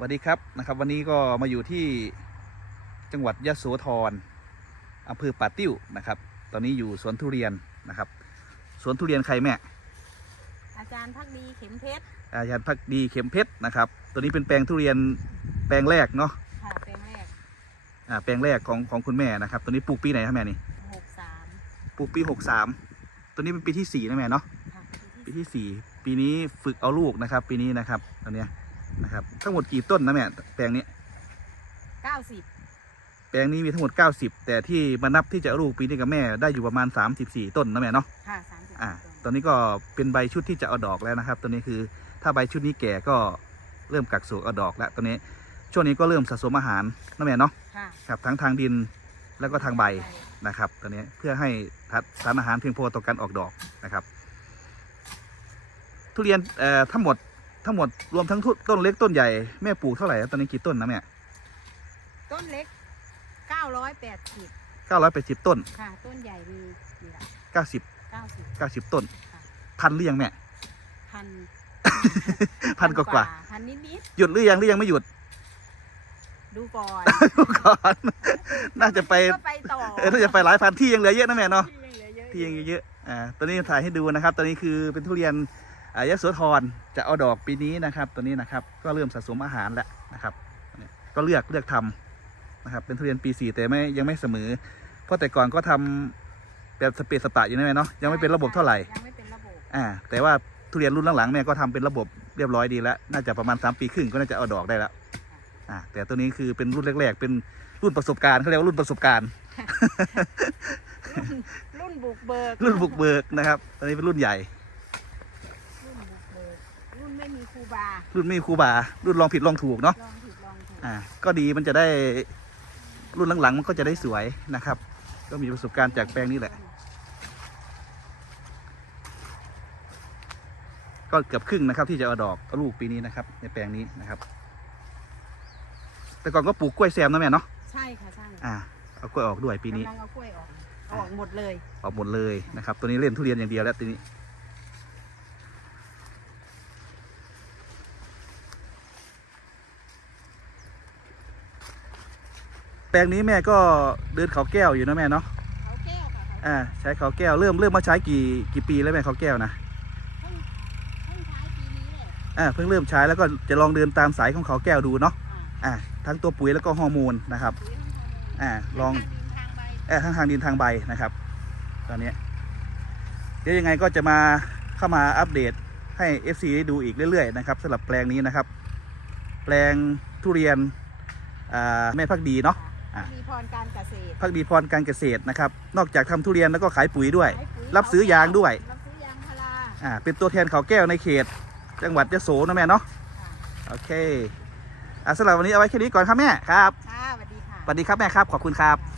สวัสดีครับนะครับ วันนี้ก็มาอยู่ที่จังหวัดยะโสธรอำเภอป่าติ้วนะครับ ตอนนี้อยู่สวนทุเรียนนะครับ สวนทุเรียนใครแม่ อาจารย์พักดีเข็มเพชรอาจารย์พักดีเข็มเพชรนะครับ ตัวนี้เป็นแปลงทุเรียนแปลงแรกเนาะค่ะแปลงแรกอ่าแปลงแรกของของคุณแม่นะครับ ตัวนี้ปลูกปีไหนครับแม่นี่หกสามปลูกปีหกสามตัวนี้เป็นปีที่สี่นะแม่เนาะค่ะปีที่สี่ปีนี้ฝึกเอาลูกนะครับ ปีนี้นะครับตอนเนี้ย นะครับ ทั้งหมดกี่ต้นนะแม่แปลงนี้ เก้าสิบแปลงนี้มีทั้งหมด 90 แต่ที่มานับที่จะเอาลูกปีนี้กับแม่ได้อยู่ประมาณ 34 ต้นนะแม่เนาะค่ะสามสิบอ่าต้นตอนนี้ก็เป็นใบชุดที่จะเอาดอกแล้วนะครับ ตัวนี้คือถ้าใบชุดนี้แก่ก็เริ่มกักโศกเอาดอกแล้วตอนนี้ ช่วงนี้ก็เริ่มสะสมอาหารนะแม่เนาะค่ะครับทั้งทางดินแล้วก็ทางใบนะครับตอนนี้เพื่อให้ทัดสารอาหารเพียงพอต่อการออกดอกนะครับ ทุเรียนเอ่อทั้งหมด ทั้งหมดรวมทั้งทุต้นเล็กต้นใหญ่แม่ปลูกเท่าไหร่ครับตอนนี้กี่ต้นนะแม่ต้นเล็กเก้าร้อยแปดสิบ980ต้นค่ะ ต้นใหญ่มีกี่ละ90เก้าสิบ90ต้นค่ะพันหรือยังแม่พันพันกว่าพันนิดนิดๆหยุดหรือยังหรือยังไม่หยุดๆดูก่อนก่อนน่าจะไปก็ไปต่อเออน่าจะไปหลายพันที่ยังเหลือเยอะนะแม่เนาะที่ยังเหลือเยอะที่ยังเยอะๆอ่าตอนนี้ถ่ายให้ดูนะครับ ตอนนี้คือเป็นทุเรียนอ่า ยะโสธรจะเอาดอกปีนี้นะครับ ตัวนี้นะครับก็เริ่มสะสมอาหารแล้วนะครับเนี่ยก็เลือกเลือกทำนะครับ เป็นทุเรียนปีสี่แต่ไม่ยังไม่เสมอ เพราะแต่ก่อนก็ทำแบบสเปซสปะอยู่นะแม่เนาะยังไม่เป็นระบบเท่าไหร่ยังไม่เป็นระบบอ่าแต่ว่าทุเรียนรุ่นหลังๆแม่ก็ทำเป็นระบบเรียบร้อยดีแล้ว น่าจะประมาณ 3 ปีครึ่งก็น่าจะเอาดอกได้แล้วอ่าแต่ตัวนี้คือเป็นรุ่นแรกๆ เป็นรุ่นประสบการณ์เขาเรียกว่ารุ่นประสบการณ์ รุ่นรุ่นบุกเบิกรุ่นบุกเบิกนะครับ ตอนนี้เป็นรุ่นใหญ่ รุ่นบุกเบิกรุ่นไม่มีครู บารุ่นไม่มีครูบา รุ่นลองผิดลองถูกเนาะลองผิดลองถูกอ่าก็ดีมันจะได้รุ่นหลังๆมันก็จะได้สวยนะครับ ก็มีประสบการณ์จากแปลงนี้แหละ ก็เกือบครึ่งนะครับ ที่จะเอาดอกเอาลูกปีนี้นะครับ ในแปลงนี้นะครับ แต่ก่อนก็ปลูกกล้วยแซมนะแม่เนาะใช่ค่ะใช่อ่าเอากล้วยออกด้วยปีนี้กำลังเอากล้วยออกเอาออกหมดเลยออกหมดเลยนะครับ ตัวนี้เล่นทุเรียนอย่างเดียวแล้วทีนี้ แปลงนี้แม่ก็เดินเขาแก้วอยู่นะแม่เนาะเขาแก้วค่ะเขาอ่าใช้เขาแก้วเริ่มเริ่มมาใช้กี่กี่ปีแล้วแม่เขาแก้วนะเพิ่งเพิ่งใช้ปีนี้แหละอ่าเพิ่งเริ่มใช้แล้วก็จะลองเดินตามสายของเขาแก้วดูเนาะอ่าอ่าทั้งตัวปุ๋ยแล้วก็ฮอร์โมนนะครับปุ๋ยทั้งฮอร์โมนอ่าลอง ทางดินทางใบเออทางทางดินทางใบนะครับ ตอนเนี้ยเดี๋ยวยังไงก็จะมาเข้ามาอัปเดตให้ FC ได้ดูอีกเรื่อยๆนะครับสำหรับแปลงนี้นะครับ แปลงทุเรียนอ่าแม่พักดีเนาะ อะ มีพรการเกษตรพักดีพรการเกษตรนะครับ นอกจากทำทุเรียนแล้วก็ขายปุ๋ยด้วย ขายปุ๋ยรับซื้อยางด้วย รับซื้อยางพาราอ่าเป็นตัวแทนเขาแก้วในเขต จังหวัดยะโสนะแม่เนาะค่ะโอเคอะสำหรับวันนี้เอาไว้แค่นี้ก่อนครับแม่ครับค่ะสวัสดีค่ะ สวัสดีครับแม่ครับขอบคุณครับค่ะ